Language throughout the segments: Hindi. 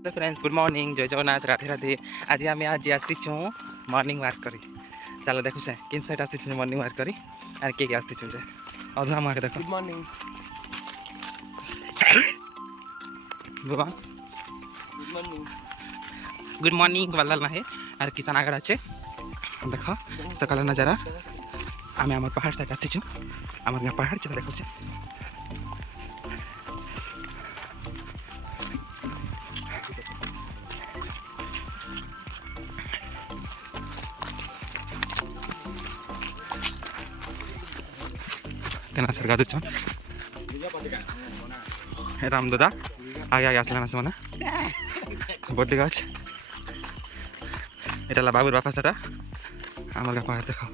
हेलो फ्रेंड्स, गुड मॉर्निंग, जय जगन्नाथ, राधे राधे। आज आम आज आसीचु मॉर्निंग वाक करी। चलो देखु से किन साइड आसी मॉर्निंग वाक करी आर के आसीचु जे अधुआ माके देखो। Good morning. बाबा गुड मॉर्निंग। गुड मॉर्निंग वाला ना है आर किसान आगर आछे देखो सकाल नजारा। आम आम पहाड़ साइड आसीचु आमर गाँ पहाड़ चलो देखो छे। केना सरगा दुछ राम दादा आगे आगे आसला ना से बड्डे गाछ एटा बाबूर बापा सेटा आमर गाँ पहाड़ देखो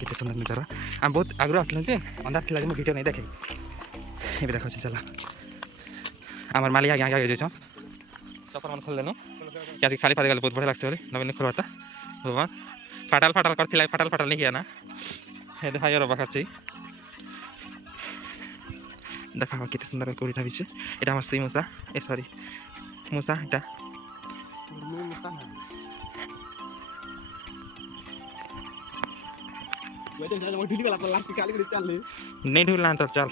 केते सुंदर नजारा। आम बहुत आगु आसलु जे अंधार थिला जे वीडियो नहीं देखे ए देखो चला आमर मालिक आगे आगे जाइछन चपर मन खोल लेनु क्या खाली फाली गले बहुत बढ़िया लागसे बोले नवीन खोलवाता भगवान फाटल फाटल करथिला फाटल फाटल नहीं किया ना हे देखाय रो बाखा छी देखा कितने सुंदर कोरीटा बिछे एटा हमर सी मूसा ए सॉरी मूसा एटा नहीं ढूलना तो चल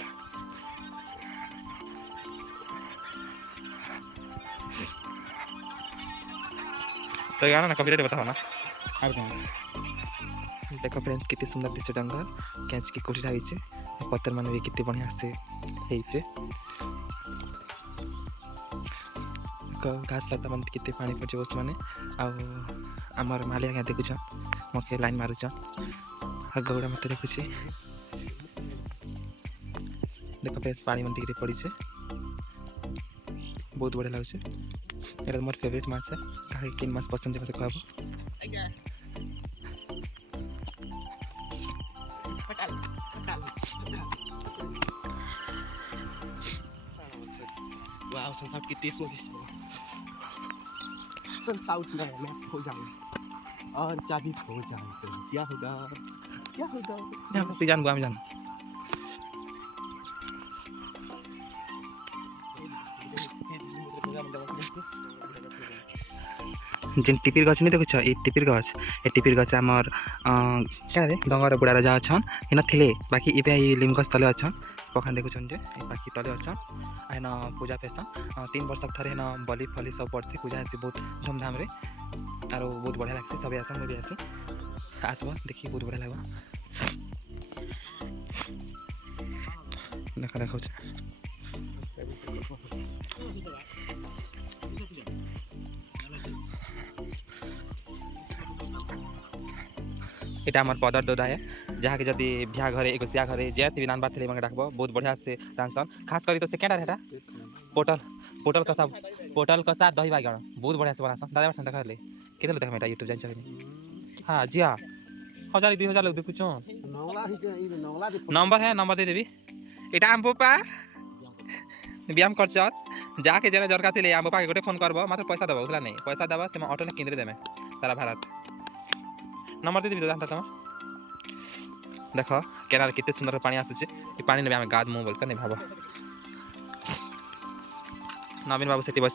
तो यार ना कॉपीराइट बताओ ना देखो फ्रेंड्स कितने सुंदर दिशे डंगर कैच की कोठीटा होइछे पत्थर मान भी कितने बढ़िया से होइछे घास लता मन कितने पानी पड़े बस माने आमर माली आगे देखुछ मके लाइन मारुछ गौड़ा मत देखुछ देखो फ्रेंड्स पानी मन टिके पड़ी बहुत बढ़िया लगुचे एटा मोर फेवरेट माछ है काहे किन माछ पसंद है कहबो वाह सनसाउट कितनी स्वादिष्ट है। सनसाउट में मैं खो जाऊँ और चाबी खो जाऊँ तो क्या होगा क्या होगा तू जान हम जान जिन टिपिर गछ नहीं देखुछ ए टिपिर गछ आमर क्या रे डंगर बुढ़ा राजा अच्छा इन थिले बाकी ए लिम गछ तले अच्छा पखान देखुछन जे बाकी तले अच्छा आइन पूजा पेसन 3 वर्ष थरे हेन बलि फली सब पड़सी पूजा हेसी बहुत धूमधाम रे आरो बहुत बढ़िया लागसी सब आसन मुझे आसी आसबो देखी बहुत बढ़िया लागबो देखा देखो এটা আমার পদর দাদা है जहाँ के जदि बिहा घरे एगोसिया घरे जेत भी नान बात थे डाकबो बहुत बढ़िया से रांसन खास करी तो से केटा हेटा पोटल कसा दही बागण बहुत बढ़िया से बनासन दादा बैठन देखा ले केते देख मेटा YouTube जान चाहिए हां जी हां 1000 2000 लोग देखुछो नंबर है नंबर दे देबी एटा आम पोपा ब्यायाम कर जाके जेने जरका थिले आम पोपा के गोटे फोन करबो मात्र पैसा देबो होला नहीं पैसा देबा से ऑटो ने केंद्र देमे तारा भारत नंबर दे देबी दादा तुम देखो केनाल कितने सुंदर पानी आसुचे ये पानी ने आम गाद मुँह बोलकर नहीं भाव नवीन बाबू सेठी बस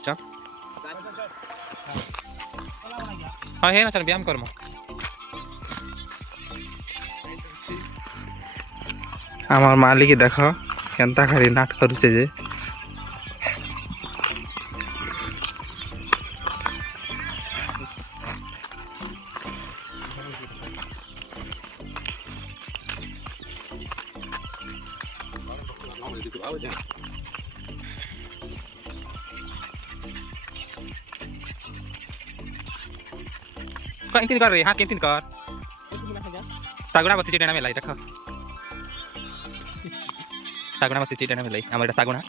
हाँ है ना चल व्यायाम करम आमार मालिक देख केनता खाली नाट करुचे जे कैंटीन कर रे हाँ कैंटीन कर सागुना बसी चिटेना में लाई रख सागुना बसी चिटेना में लाई आम सागुना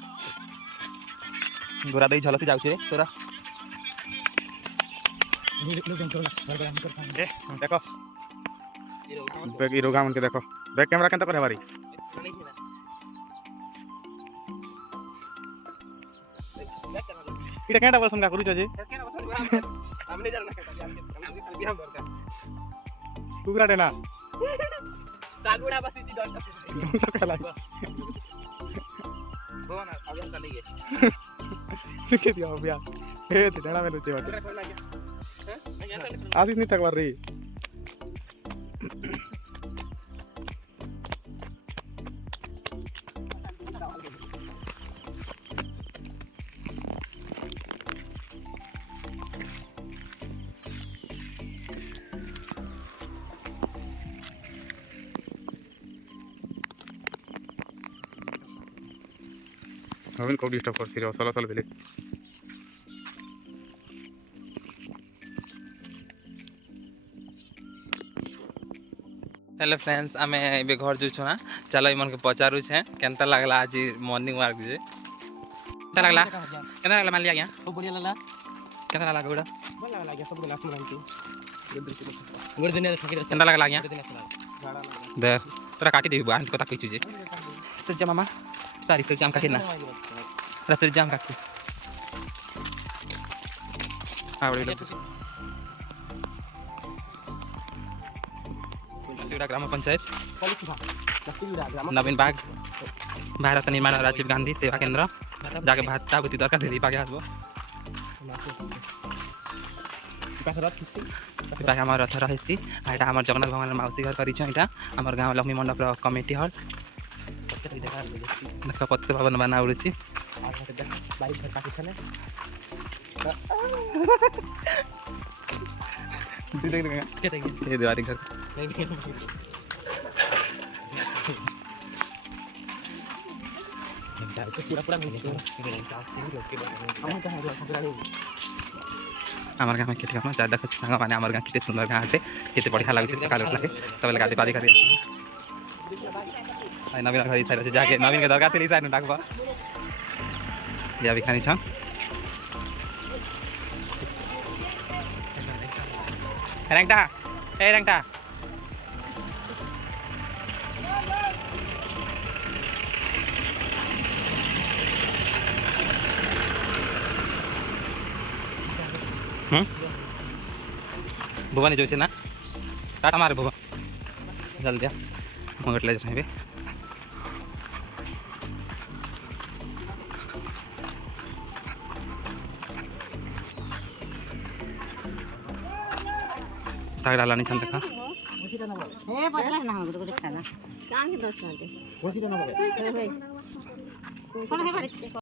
गोरा दही झलसी जाऊे तोरा देखो रोगा मन के देखो बैक कैमरा केनता करे बारी इटा केनटा बसन का करूछ जे हमने जाना बिहाम दरकार कुकराटे ना सागुड़ा बसी ची डर कला हो ना अब हम चलेंगे के दिया बिया हे ते डणा में रुचे बाटे आदित नहीं तकवार रे हमें को डिस्टर्ब कर सी रे सला सला बेले हेलो फ्रेंड्स आम ए घर जुछु ना चलो इमन के पचारू छे केनता लागला आज मॉर्निंग वॉक जे केनता लागला मान लिया गया तो बढ़िया लला केनता लागला गुड़ा बोल लगा गया सब लास्ट में आंटी गुड़ दिन ठकी केनता लागला गया दिन झाड़ा लगा दे तोरा काटी देबी आंटी कथा कहिछु जे सर मामा तारी सर जाम काटी ना रसर जाम काटी आ बड़ी ग्राम पंचायत नवीन बाग भारत निर्माण राजीव गांधी सेवा केंद्र जाके भाता भूति दरकार धरी पाके आसबो पाके हमर रथ रहिसी आटा हमर जगन्नाथ भगवान माउसी घर करी छ एटा हमर गांव लक्ष्मी मंडप रो कमिटी हॉल देखा पत्ते भवन बना उड़ुची बाइक घर काटी छने के ये दिवारी घर पूरा मिले हमार गाँव में खेती करना चार देखो सांग माने हमार गाँव कितने सुंदर गाँव से कितने बढ़िया लगे सकाल उठला के सब लगा दीपादी करे आई नवीन घर साइड से जाके नवीन के दरगाह तेरी साइड डाकबा या भी खानी छ रंगटा भुवन जो ना टाटा मारे भुवन जल्दी मंगटले जाबे साग डालानी छन देखा हे बदला ना हम को देखा ना कान के दोस्त ना दे वसी का ना हे कोन हे बारे